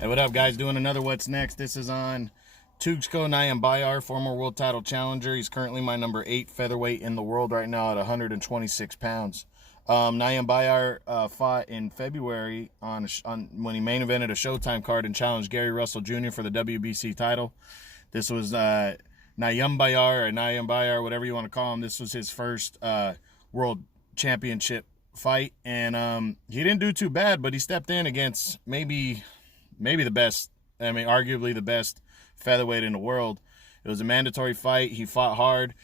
Hey, what up, guys? Doing another What's Next. This is on Tugstogt Nyambayar, former world title challenger. He's currently my number 8 featherweight in the world right now at 126 pounds. Nyambayar fought in February on when he main evented a Showtime card and challenged Gary Russell Jr. for the WBC title. This was Nyambayar, whatever you want to call him. This was his first world championship fight, and he didn't do too bad, but he stepped in against maybe the best, arguably the best featherweight in the world. It was a mandatory fight. He fought hard,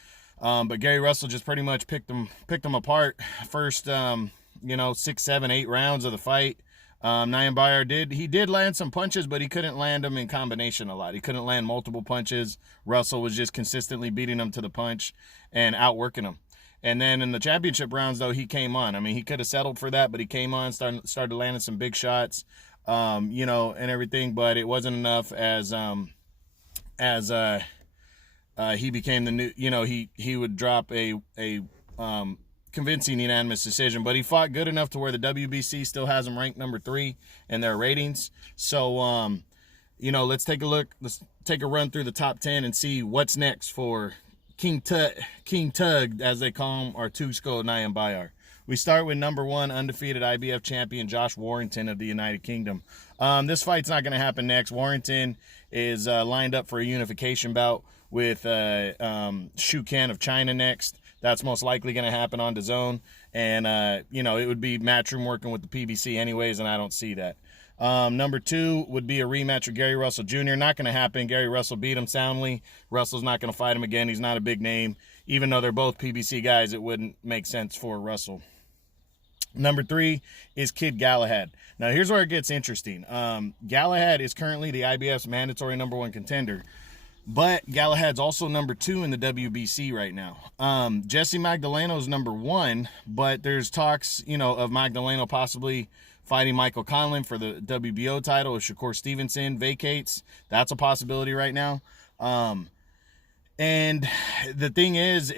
but Gary Russell just pretty much picked him apart. First, 6, 7, 8 rounds of the fight. Nyambayar did land some punches, but he couldn't land them in combination a lot. He couldn't land multiple punches. Russell was just consistently beating him to the punch and outworking him. And then in the championship rounds, though, he came on. He could have settled for that, but he came on, started landing some big shots. And everything, but it wasn't enough as he became the new, he would drop a convincing unanimous decision, but he fought good enough to where the WBC still has him ranked number 3 in their ratings. So, let's take a look. Let's take a run through the top 10 and see what's next for King Tug, as they call him, or Tugstogt Nyambayar. We start with number 1 undefeated IBF champion Josh Warrington of the United Kingdom. This fight's not going to happen next. Warrington is lined up for a unification bout with Shu Ken of China next. That's most likely going to happen on DAZN. And, it would be Matchroom working with the PBC anyways, and I don't see that. Number 2 would be a rematch with Gary Russell Jr. Not going to happen. Gary Russell beat him soundly. Russell's not going to fight him again. He's not a big name. Even though they're both PBC guys, it wouldn't make sense for Russell. Number 3 is Kid Galahad. Now, here's where it gets interesting. Galahad is currently the IBF's mandatory number 1 contender, but Galahad's also number 2 in the WBC right now. Jesse Magdaleno's number 1, but there's talks, of Magdaleno possibly fighting Michael Conlan for the WBO title if Shakur Stevenson vacates. That's a possibility right now. And the thing is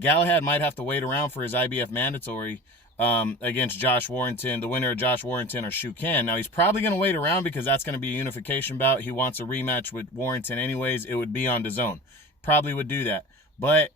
Galahad might have to wait around for his IBF mandatory against Josh Warrington, the winner of Josh Warrington or Shu Ken. Now, he's probably going to wait around because that's going to be a unification bout. He wants a rematch with Warrington anyways. It would be on DAZN. Probably would do that. But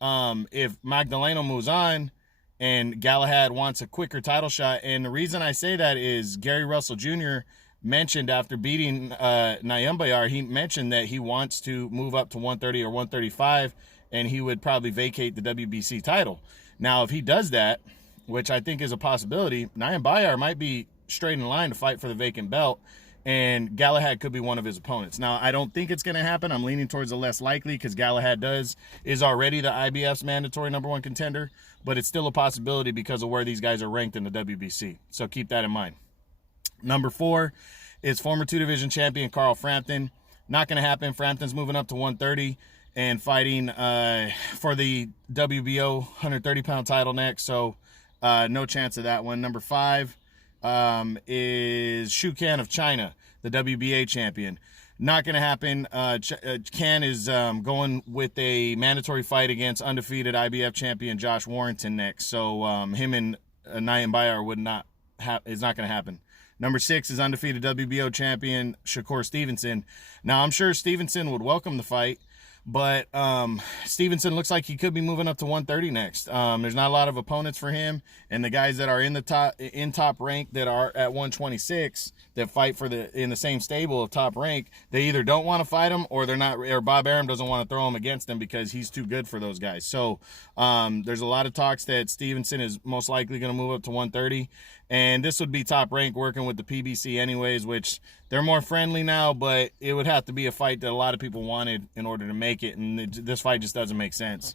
if Magdaleno moves on and Galahad wants a quicker title shot, and the reason I say that is Gary Russell Jr. mentioned after beating Nyambayar, he mentioned that he wants to move up to 130 or 135, and he would probably vacate the WBC title. Now, if he does that, which I think is a possibility, Nyambayar might be straight in line to fight for the vacant belt, and Galahad could be one of his opponents. Now, I don't think it's going to happen. I'm leaning towards the less likely because Galahad is already the IBF's mandatory number 1 contender, but it's still a possibility because of where these guys are ranked in the WBC. So keep that in mind. Number 4 is former 2-division champion Carl Frampton. Not going to happen. Frampton's moving up to 130 and fighting for the WBO 130-pound title next. So no chance of that one. Number 5 is Shu Ken of China, the WBA champion. Not going to happen. Ken is going with a mandatory fight against undefeated IBF champion Josh Warrington next. So him and Nyambayar is not going to happen. Number 6 is undefeated WBO champion Shakur Stevenson. Now, I'm sure Stevenson would welcome the fight, but Stevenson looks like he could be moving up to 130 next. There's not a lot of opponents for him, and the guys that are in top rank that are at 126 that fight in the same stable of top rank, they either don't want to fight him or they're not, or Bob Arum doesn't want to throw him against him because he's too good for those guys. So there's a lot of talks that Stevenson is most likely going to move up to 130, and this would be top rank working with the PBC anyways, which they're more friendly now, but it would have to be a fight that a lot of people wanted in order to make it, and this fight just doesn't make sense.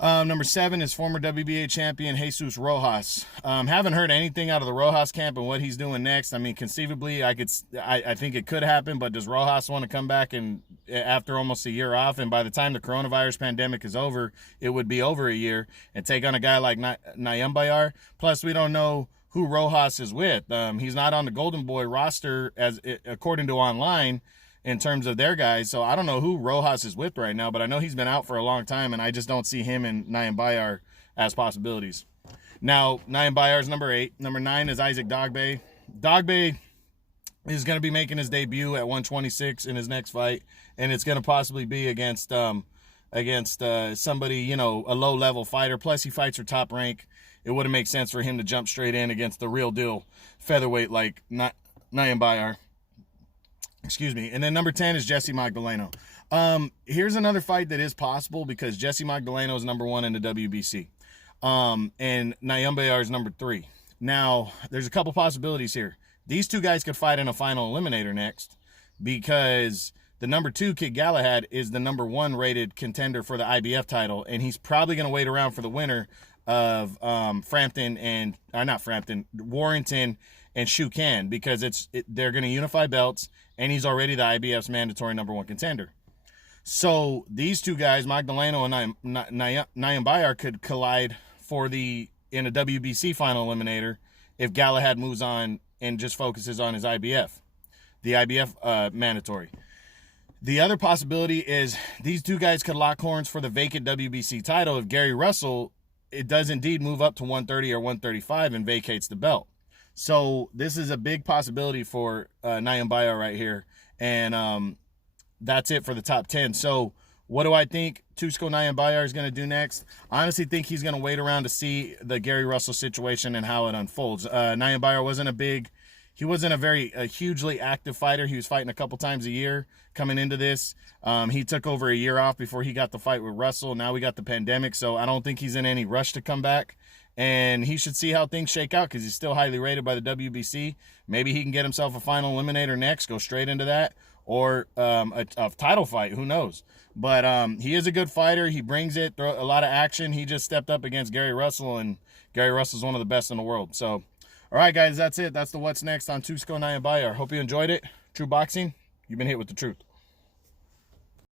Number 7 is former WBA champion Jesus Rojas. Haven't heard anything out of the Rojas camp and what he's doing next. Conceivably, I think it could happen, but does Rojas want to come back and after almost a year off, and by the time the coronavirus pandemic is over, it would be over a year, and take on a guy like Nyambayar? Plus, we don't know who Rojas is with. He's not on the Golden Boy roster according to online in terms of their guys. So I don't know who Rojas is with right now, but I know he's been out for a long time, and I just don't see him and Nyambayar as possibilities. Now, Nyambayar is number 8. Number 9 is Isaac Dogbe. Dogbe is going to be making his debut at 126 in his next fight, and it's going to possibly be against somebody, you know, a low-level fighter. Plus, he fights for top rank. It wouldn't make sense for him to jump straight in against the real deal featherweight like Nyambayar. Excuse me. And then number 10 is Jesse Magdaleno. Here's another fight that is possible because Jesse Magdaleno is number 1 in the WBC. And Nyambayar is number 3. Now, there's a couple possibilities here. These two guys could fight in a final eliminator next because the number 2 kid Galahad is the number 1 rated contender for the IBF title, and he's probably going to wait around for the winner of Warrington and Shukan because they're going to unify belts, and he's already the IBF's mandatory number 1 contender. So these two guys, Magdaleno and Nyambayar, could collide in a WBC final eliminator if Galahad moves on and just focuses on his the IBF mandatory. The other possibility is these two guys could lock horns for the vacant WBC title if Gary Russell, it does indeed move up to 130 or 135 and vacates the belt. So this is a big possibility for Nyambayar right here. And that's it for the top 10. So what do I think Tugstogt Nyambayar is going to do next? I honestly think he's going to wait around to see the Gary Russell situation and how it unfolds. Nyambayar wasn't a very hugely active fighter. He was fighting a couple times a year coming into this. He took over a year off before he got the fight with Russell. Now we got the pandemic, so I don't think he's in any rush to come back. And he should see how things shake out because he's still highly rated by the WBC. Maybe he can get himself a final eliminator next, go straight into that, or a title fight. Who knows? But he is a good fighter. He brings it, a lot of action. He just stepped up against Gary Russell, and Gary Russell's one of the best in the world. So, all right, guys, that's it. That's the What's Next on Tugstogt Nyambayar. Hope you enjoyed it. True Boxing, you've been hit with the truth.